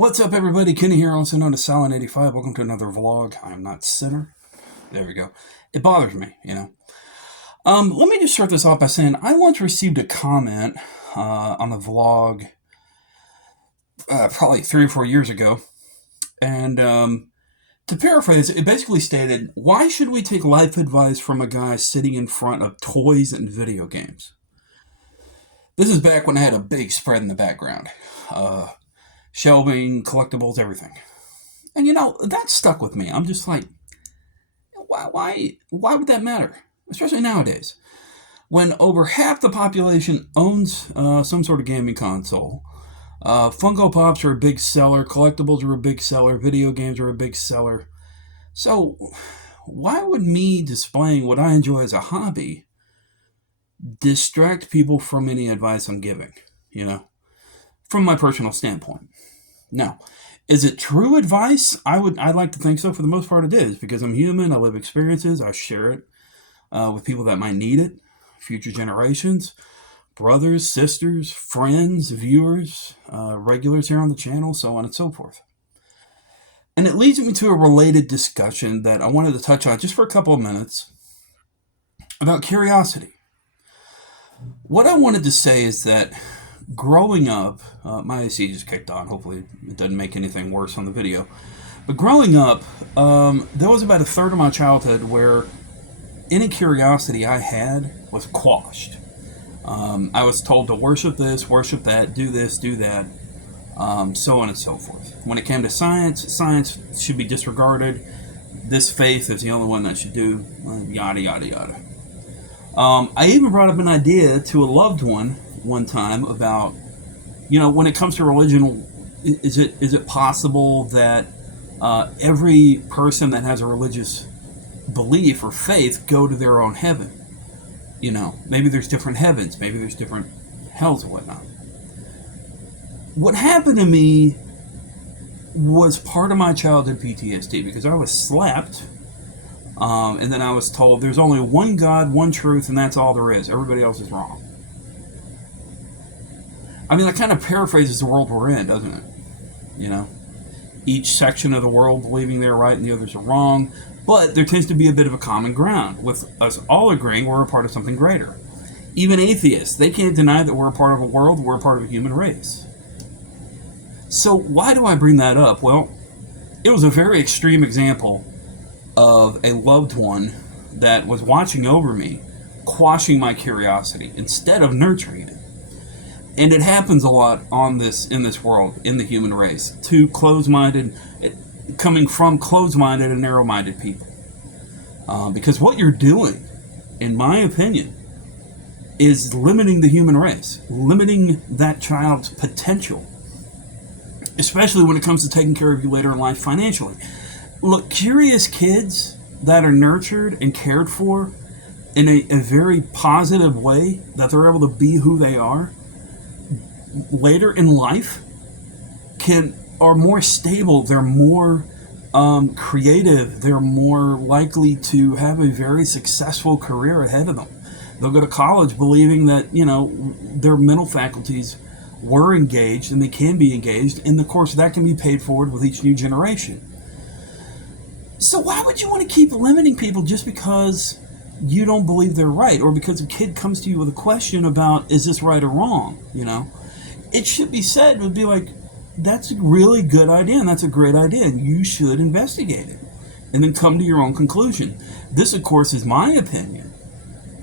What's up, everybody? Kenny here, also known as Silent85. Welcome to another vlog. I am not Sinner. There we go. It bothers me. Let me just start this off by saying I once received a comment on a vlog probably 3 or 4 years ago. And to paraphrase, it basically stated, why should we take life advice from a guy sitting in front of toys and video games? This is back when I had a big spread in the background. Shelving, collectibles, everything. And that stuck with me. I'm just like, why would that matter? Especially nowadays, when over half the population owns some sort of gaming console. Funko Pops are a big seller, collectibles are a big seller, video games are a big seller. So, why would me displaying what I enjoy as a hobby distract people from any advice I'm giving? From my personal standpoint. Now, is it true advice? I'd like to think so. For the most part, it is, because I'm human. I live experiences. I share it with people that might need it, future generations, brothers, sisters, friends, viewers, regulars here on the channel, so on and so forth. And it leads me to a related discussion that I wanted to touch on just for a couple of minutes about curiosity. What I wanted to say is that growing up, my AC just kicked on. Hopefully it doesn't make anything worse on the video. But growing up, there was about a third of my childhood where any curiosity I had was quashed. I was told to worship this, worship that, do this, do that, so on and so forth. When it came to science, science should be disregarded. This faith is the only one that should do, yada, yada, yada. I even brought up an idea to a loved one time about, when it comes to religion, is it possible that every person that has a religious belief or faith go to their own heaven? Maybe there's different heavens, maybe there's different hells or whatnot. What happened to me was part of my childhood PTSD, because I was slapped, and then I was told there's only one God, one truth, and that's all there is. Everybody else is wrong. I mean, that kind of paraphrases the world we're in, doesn't it? Each section of the world believing they're right and the others are wrong, but there tends to be a bit of a common ground, with us all agreeing we're a part of something greater. Even atheists, they can't deny that we're a part of a world, we're a part of a human race. So why do I bring that up? Well, it was a very extreme example of a loved one that was watching over me, quashing my curiosity instead of nurturing it. And it happens a lot in this world, in the human race, coming from closed-minded and narrow-minded people. Because what you're doing, in my opinion, is limiting the human race, limiting that child's potential, especially when it comes to taking care of you later in life financially. Look, curious kids that are nurtured and cared for in a very positive way, that they're able to be who they are later in life, are more stable, they're more creative, they're more likely to have a very successful career ahead of them. They'll go to college believing that, their mental faculties were engaged and they can be engaged, and of course that can be paid forward with each new generation. So why would you want to keep limiting people just because you don't believe they're right, or because a kid comes to you with a question about, is this right or wrong? It should be said, it would be like, that's a really good idea, and that's a great idea, and you should investigate it, and then come to your own conclusion. This, of course, is my opinion,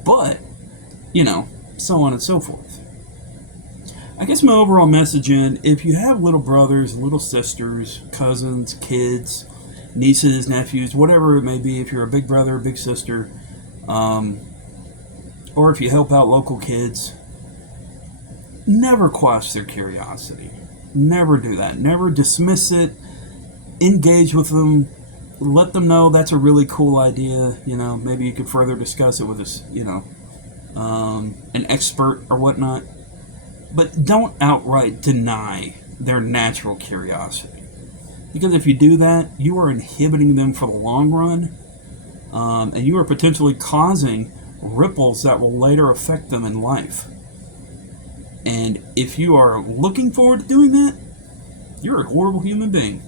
but, so on and so forth. I guess my overall message if you have little brothers, little sisters, cousins, kids, nieces, nephews, whatever it may be, if you're a big brother, a big sister, or if you help out local kids, never quash their curiosity. Never do that. Never dismiss it. Engage with them. Let them know that's a really cool idea. Maybe you could further discuss it with us, an expert or whatnot. But don't outright deny their natural curiosity. Because if you do that, you are inhibiting them for the long run, and you are potentially causing ripples that will later affect them in life. And if you are looking forward to doing that, You're a horrible human being.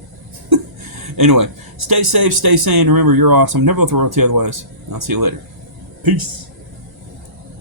Anyway, stay safe, stay sane. Remember, you're awesome. Never let the world tell you otherwise. I'll see you later. Peace.